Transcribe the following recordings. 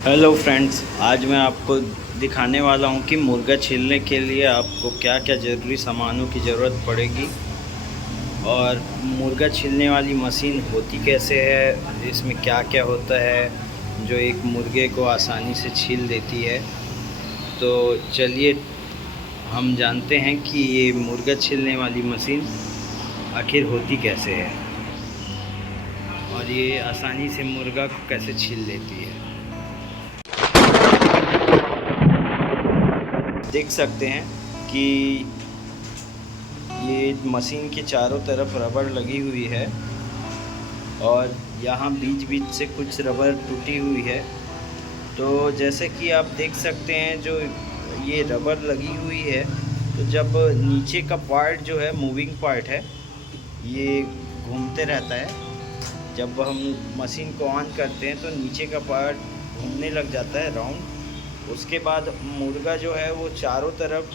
Hello friends, आज मैं आपको दिखाने वाला हूं कि मुर्गा छीलने के लिए आपको क्या क्या ज़रूरी सामानों की ज़रूरत पड़ेगी और मुर्गा छीलने वाली मशीन होती कैसे है, इसमें क्या क्या होता है जो एक मुर्गे को आसानी से छील देती है। तो चलिए हम जानते हैं कि ये मुर्गा छीलने वाली मशीन आखिर होती कैसे है और ये आसानी से मुर्गा को कैसे छील लेती है। देख सकते हैं कि ये मशीन के चारों तरफ रबड़ लगी हुई है और यहाँ बीच बीच से कुछ रबड़ टूटी हुई है। तो जैसे कि आप देख सकते हैं, जो ये रबड़ लगी हुई है, तो जब नीचे का पार्ट जो है मूविंग पार्ट है, ये घूमते रहता है। जब हम मशीन को ऑन करते हैं तो नीचे का पार्ट घूमने लग जाता है राउंड। उसके बाद मुर्गा जो है वो चारों तरफ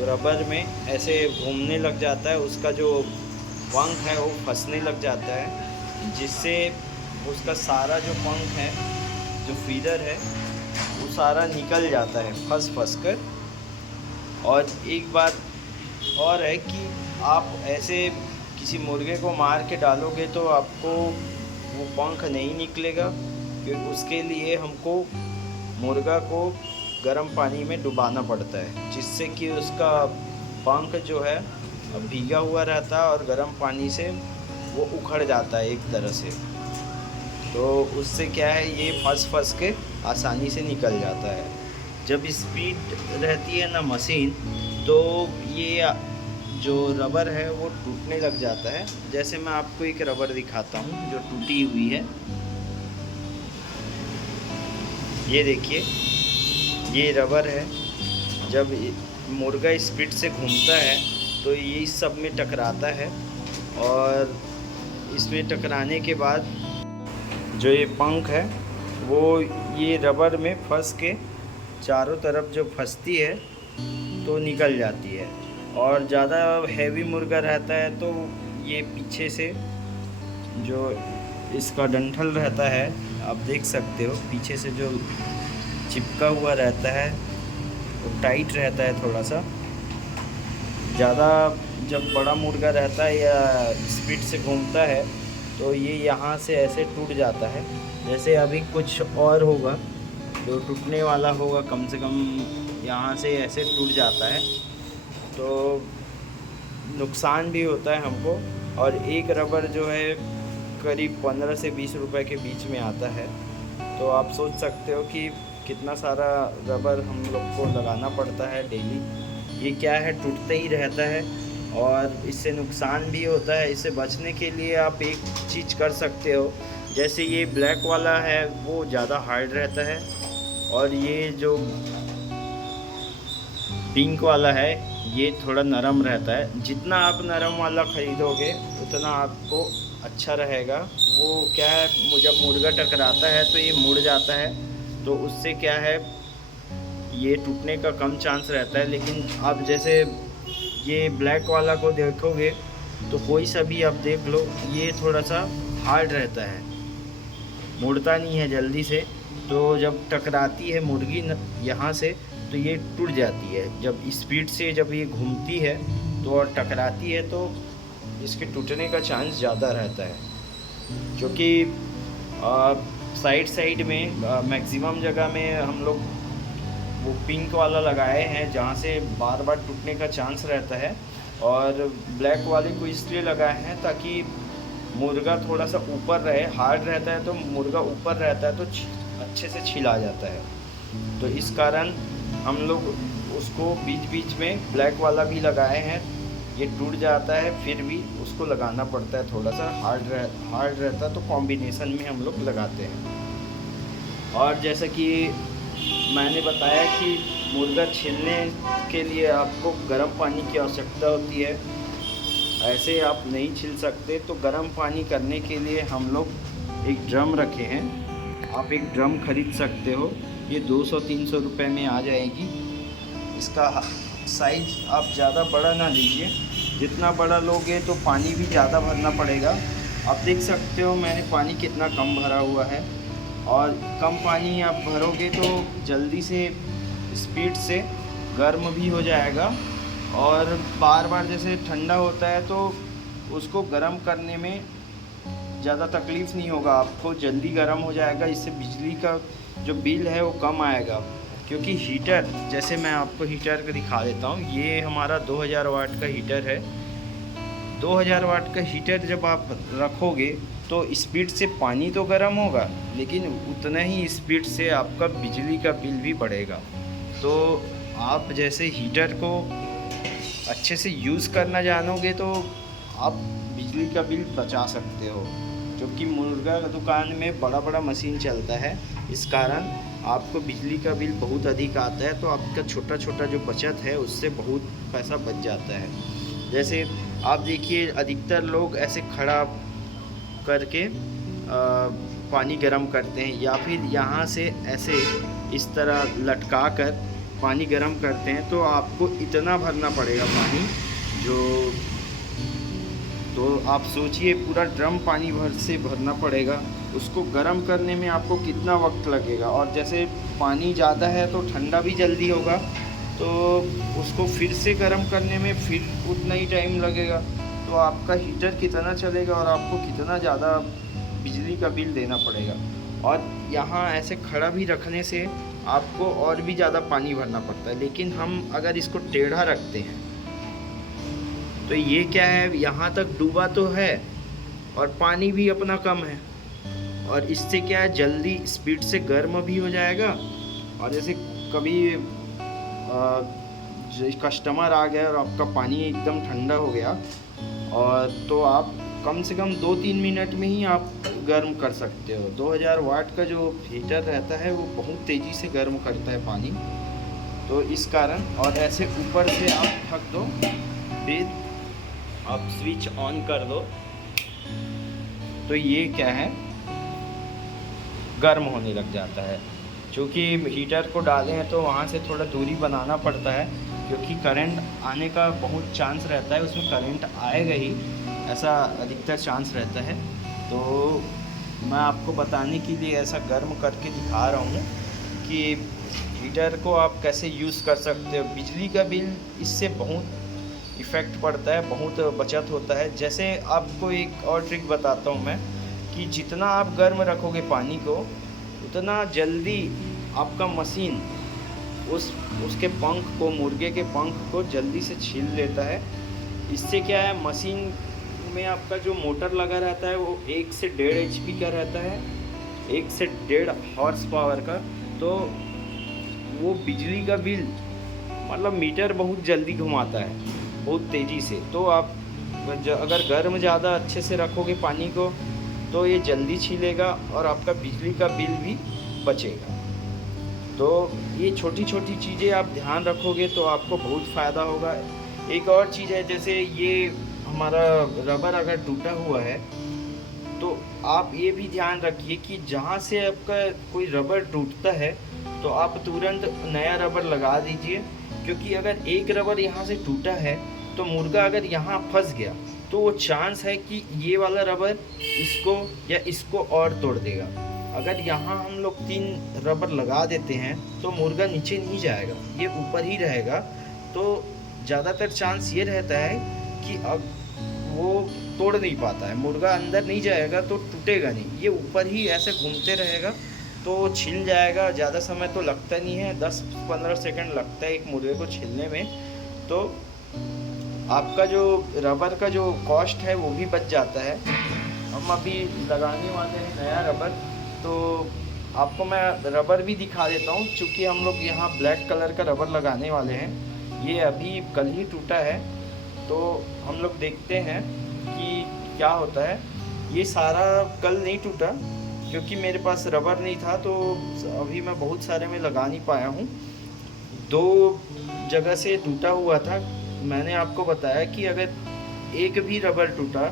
रबर में ऐसे घूमने लग जाता है। उसका जो पंख है वो फंसने लग जाता है, जिससे उसका सारा जो पंख है, जो फीडर है, वो सारा निकल जाता है फंस कर। और एक बात और है कि आप ऐसे किसी मुर्गे को मार के डालोगे तो आपको वो पंख नहीं निकलेगा, क्योंकि उसके लिए हमको मुर्गा को गर्म पानी में डुबाना पड़ता है, जिससे कि उसका पंख जो है भीगा हुआ रहता है और गर्म पानी से वो उखड़ जाता है एक तरह से। तो उससे क्या है, ये फंस के आसानी से निकल जाता है। जब स्पीड रहती है ना मशीन, तो ये जो रबर है वो टूटने लग जाता है। जैसे मैं आपको एक रबर दिखाता हूँ जो टूटी हुई है। ये देखिए, ये रबर है। जब मुर्गा स्पीड से घूमता है तो ये इस सब में टकराता है और इसमें टकराने के बाद जो ये पंख है वो ये रबर में फंस के चारों तरफ जो फंसती है तो निकल जाती है। और ज़्यादा हैवी मुर्गा रहता है तो ये पीछे से जो इसका डंठल रहता है, आप देख सकते हो, पीछे से जो चिपका हुआ रहता है वो टाइट रहता है थोड़ा सा। ज़्यादा जब बड़ा मुर्गा रहता है या स्पीड से घूमता है तो ये यहाँ से ऐसे टूट जाता है। जैसे अभी कुछ और होगा जो टूटने वाला होगा, कम से कम यहाँ से ऐसे टूट जाता है। तो नुकसान भी होता है हमको। और एक रबर जो है करीब 15 से 20 रुपए के बीच में आता है। तो आप सोच सकते हो कि कितना सारा रबर हम लोग को लगाना पड़ता है डेली। ये क्या है, टूटते ही रहता है और इससे नुकसान भी होता है। इससे बचने के लिए आप एक चीज़ कर सकते हो, जैसे ये ब्लैक वाला है वो ज़्यादा हार्ड रहता है और ये जो पिंक वाला है ये थोड़ा नरम रहता है। जितना आप नरम वाला ख़रीदोगे उतना आपको अच्छा रहेगा। वो क्या है, जब मुर्गा टकराता है तो ये मुड़ जाता है, तो उससे क्या है, ये टूटने का कम चांस रहता है। लेकिन आप जैसे ये ब्लैक वाला को देखोगे तो कोई सा भी आप देख लो, ये थोड़ा सा हार्ड रहता है, मुड़ता नहीं है जल्दी से। तो जब टकराती है मुर्गी यहाँ से तो ये टूट जाती है। जब स्पीड से जब ये घूमती है तो और टकराती है तो इसके टूटने का चांस ज़्यादा रहता है। क्योंकि साइड में मैक्सिमम जगह में हम लोग वो पिंक वाला लगाए हैं जहाँ से बार बार टूटने का चांस रहता है, और ब्लैक वाले को इसलिए लगाए हैं ताकि मुर्गा थोड़ा सा ऊपर रहे। हार्ड रहता है तो मुर्गा ऊपर रहता है तो अच्छे से छिला जाता है। तो इस कारण हम लोग उसको बीच बीच में ब्लैक वाला भी लगाए हैं। ये टूट जाता है फिर भी उसको लगाना पड़ता है, थोड़ा सा हार्ड रहता है तो कॉम्बिनेशन में हम लोग लगाते हैं। और जैसा कि मैंने बताया कि मुर्गा छीलने के लिए आपको गर्म पानी की आवश्यकता होती है। ऐसे आप नहीं छील सकते, तो गर्म पानी करने के लिए हम लोग एक ड्रम रखे हैं। आप एक ड्रम खरीद सकते हो, ये 200-300 रुपये में आ जाएगी। इसका साइज़ आप ज़्यादा बड़ा ना लीजिए, जितना बड़ा लोगे तो पानी भी ज़्यादा भरना पड़ेगा। आप देख सकते हो मैंने पानी कितना कम भरा हुआ है। और कम पानी आप भरोगे तो जल्दी से स्पीड से गर्म भी हो जाएगा। और बार बार जैसे ठंडा होता है तो उसको गर्म करने में ज़्यादा तकलीफ़ नहीं होगा, आपको जल्दी गर्म हो जाएगा। इससे बिजली का जो बिल है वो कम आएगा। क्योंकि हीटर, जैसे मैं आपको हीटर का दिखा देता हूँ, ये हमारा 2000 वाट का हीटर है। 2000 वाट का हीटर जब आप रखोगे तो स्पीड से पानी तो गर्म होगा, लेकिन उतना ही स्पीड से आपका बिजली का बिल भी बढ़ेगा। तो आप जैसे हीटर को अच्छे से यूज़ करना जानोगे तो आप बिजली का बिल बचा सकते हो। क्योंकि मुर्गा दुकान में बड़ा बड़ा मशीन चलता है, इस कारण आपको बिजली का बिल बहुत अधिक आता है। तो आपका छोटा छोटा जो बचत है उससे बहुत पैसा बच जाता है। जैसे आप देखिए, अधिकतर लोग ऐसे खड़ा करके पानी गर्म करते हैं, या फिर यहाँ से ऐसे इस तरह लटका कर पानी गर्म करते हैं। तो आपको इतना भरना पड़ेगा पानी, तो आप सोचिए पूरा ड्रम पानी भरना पड़ेगा। उसको गर्म करने में आपको कितना वक्त लगेगा। और जैसे पानी ज़्यादा है तो ठंडा भी जल्दी होगा, तो उसको फिर से गर्म करने में फिर उतना ही टाइम लगेगा। तो आपका हीटर कितना चलेगा और आपको कितना ज़्यादा बिजली का बिल देना पड़ेगा। और यहाँ ऐसे खड़ा भी रखने से आपको और भी ज़्यादा पानी भरना पड़ता है। लेकिन हम अगर इसको टेढ़ा रखते हैं तो ये क्या है, यहाँ तक डूबा तो है और पानी भी अपना कम है। और इससे क्या है, जल्दी स्पीड से गर्म भी हो जाएगा। और जैसे कभी कस्टमर आ गया और आपका पानी एकदम ठंडा हो गया, और तो आप कम से कम 2-3 मिनट में ही आप गर्म कर सकते हो। 2000 वाट का जो हीटर रहता है वो बहुत तेज़ी से गर्म करता है पानी। तो इस कारण, और ऐसे ऊपर से आप ढक दो, फिर आप स्विच ऑन कर दो, तो ये क्या है, गर्म होने लग जाता है। क्योंकि हीटर को डाले हैं तो वहाँ से थोड़ा दूरी बनाना पड़ता है, क्योंकि करंट आने का बहुत चांस रहता है। उसमें करंट आएगा ही, ऐसा अधिकतर चांस रहता है। तो मैं आपको बताने के लिए ऐसा गर्म करके दिखा रहा हूँ कि हीटर को आप कैसे यूज़ कर सकते हो। बिजली का बिल इससे बहुत इफ़ेक्ट पड़ता है, बहुत बचत होता है। जैसे आपको एक और ट्रिक बताता हूँ मैं, कि जितना आप गर्म रखोगे पानी को, उतना जल्दी आपका मशीन उसके पंख को, मुर्गे के पंख को जल्दी से छील लेता है। इससे क्या है, मशीन में आपका जो मोटर लगा रहता है वो 1 से 1.5 HP का रहता है, 1 से 1.5 हॉर्स पावर का। तो वो बिजली का बिल, मतलब मीटर बहुत जल्दी घुमाता है, बहुत तेज़ी से। तो आप अगर गर्म ज़्यादा अच्छे से रखोगे पानी को तो ये जल्दी छीलेगा और आपका बिजली का बिल भी बचेगा। तो ये छोटी छोटी चीज़ें आप ध्यान रखोगे तो आपको बहुत फ़ायदा होगा। एक और चीज़ है, जैसे ये हमारा रबर अगर टूटा हुआ है तो आप ये भी ध्यान रखिए कि जहाँ से आपका कोई रबर टूटता है तो आप तुरंत नया रबर लगा दीजिए। क्योंकि अगर एक रबर यहाँ से टूटा है तो मुर्गा अगर यहाँ फंस गया तो वो चांस है कि ये वाला रबर इसको या इसको और तोड़ देगा। अगर यहाँ हम लोग 3 रबर लगा देते हैं तो मुर्गा नीचे नहीं जाएगा, ये ऊपर ही रहेगा। तो ज़्यादातर चांस ये रहता है कि अब वो तोड़ नहीं पाता है, मुर्गा अंदर नहीं जाएगा तो टूटेगा नहीं, ये ऊपर ही ऐसे घूमते रहेगा तो छिल जाएगा। ज़्यादा समय तो लगता नहीं है, 10-15 सेकंड लगता है एक मुर्गे को छिलने में। तो आपका जो रबर का जो कॉस्ट है वो भी बच जाता है। हम अभी लगाने वाले हैं नया रबर, तो आपको मैं रबर भी दिखा देता हूँ। चूँकि हम लोग यहाँ ब्लैक कलर का रबर लगाने वाले हैं, ये अभी कल ही टूटा है, तो हम लोग देखते हैं कि क्या होता है। ये सारा कल नहीं टूटा क्योंकि मेरे पास रबर नहीं था, तो अभी मैं बहुत सारे में लगा नहीं पाया हूँ। 2 जगह से टूटा हुआ था। मैंने आपको बताया कि अगर एक भी रबर टूटा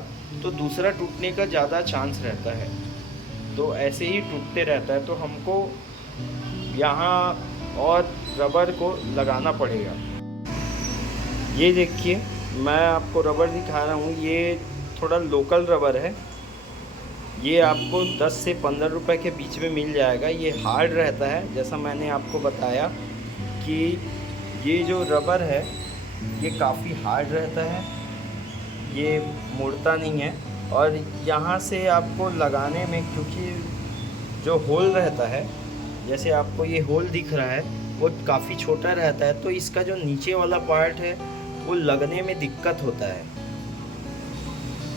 तो दूसरा टूटने का ज़्यादा चांस रहता है, तो ऐसे ही टूटते रहता है। तो हमको यहाँ और रबर को लगाना पड़ेगा। ये देखिए, मैं आपको रबर दिखा रहा हूँ, ये थोड़ा लोकल रबर है, ये आपको 10 से 15 रुपए के बीच में मिल जाएगा। ये हार्ड रहता है, जैसा मैंने आपको बताया कि ये जो रबर है ये काफ़ी हार्ड रहता है, ये मुड़ता नहीं है। और यहाँ से आपको लगाने में, क्योंकि जो होल रहता है, जैसे आपको ये होल दिख रहा है वो काफ़ी छोटा रहता है, तो इसका जो नीचे वाला पार्ट है वो लगने में दिक्कत होता है।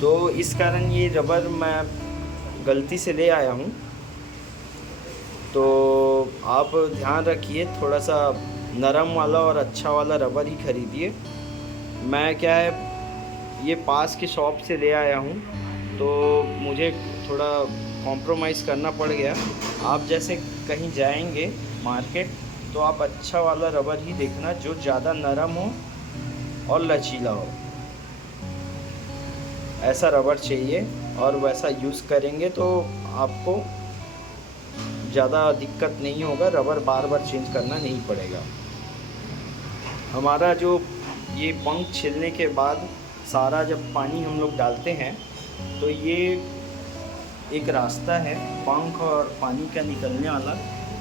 तो इस कारण ये रबर मैं गलती से ले आया हूँ। तो आप ध्यान रखिए, थोड़ा सा नरम वाला और अच्छा वाला रबर ही खरीदिए। मैं क्या है, ये पास की शॉप से ले आया हूँ तो मुझे थोड़ा कॉम्प्रोमाइज़ करना पड़ गया। आप जैसे कहीं जाएंगे मार्केट तो आप अच्छा वाला रबर ही देखना, जो ज़्यादा नरम हो और लचीला हो, ऐसा रबर चाहिए। और वैसा यूज़ करेंगे तो आपको ज़्यादा दिक्कत नहीं होगा, रबर बार बार चेंज करना नहीं पड़ेगा। हमारा जो ये पंख छिलने के बाद सारा जब पानी हम लोग डालते हैं तो ये एक रास्ता है पंख और पानी का निकलने वाला,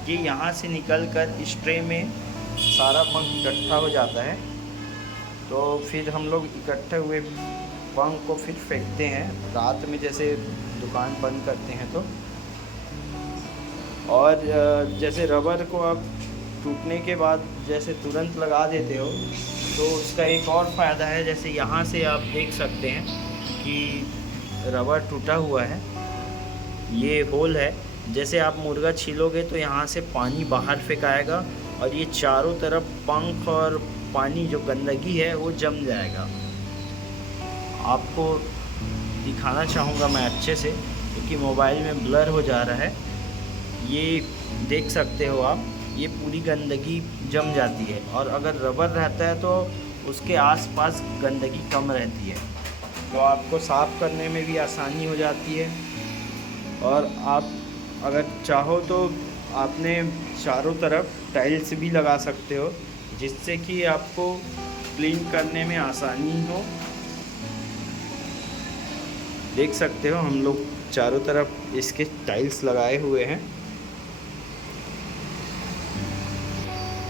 ये यहाँ से निकल कर इस ट्रे में सारा पंख इकट्ठा हो जाता है। तो फिर हम लोग इकट्ठे हुए पंख को फिर फेंकते हैं रात में, जैसे दुकान बंद करते हैं तो। और जैसे रबर को आप टूटने के बाद जैसे तुरंत लगा देते हो तो उसका एक और फ़ायदा है, जैसे यहाँ से आप देख सकते हैं कि रबर टूटा हुआ है, ये होल है। जैसे आप मुर्गा छीलोगे तो यहाँ से पानी बाहर फेंकाएगा और ये चारों तरफ पंख और पानी जो गंदगी है वो जम जाएगा। आपको दिखाना चाहूँगा मैं अच्छे से, क्योंकि मोबाइल में ब्लर हो जा रहा है। ये देख सकते हो आप, ये पूरी गंदगी जम जाती है। और अगर रबर रहता है तो उसके आसपास गंदगी कम रहती है, तो आपको साफ़ करने में भी आसानी हो जाती है। और आप अगर चाहो तो आपने चारों तरफ टाइल्स भी लगा सकते हो, जिससे कि आपको क्लीन करने में आसानी हो। देख सकते हो हम लोग चारों तरफ इसके टाइल्स लगाए हुए हैं।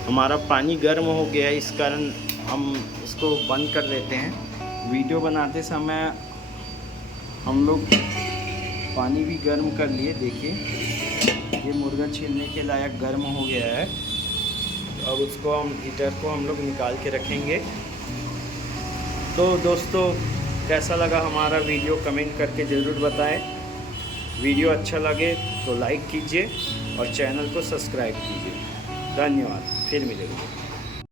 हमारा पानी गर्म हो गया है, इस कारण हम इसको बंद कर देते हैं। वीडियो बनाते समय हम लोग पानी भी गर्म कर लिए। देखिए ये मुर्गा छीलने के लायक गर्म हो गया है। अब उसको हम हीटर को हम लोग निकाल के रखेंगे। तो दोस्तों, कैसा लगा हमारा वीडियो कमेंट करके ज़रूर बताएं। वीडियो अच्छा लगे तो लाइक कीजिए और चैनल को सब्सक्राइब कीजिए। धन्यवाद, फिर मिलेंगे।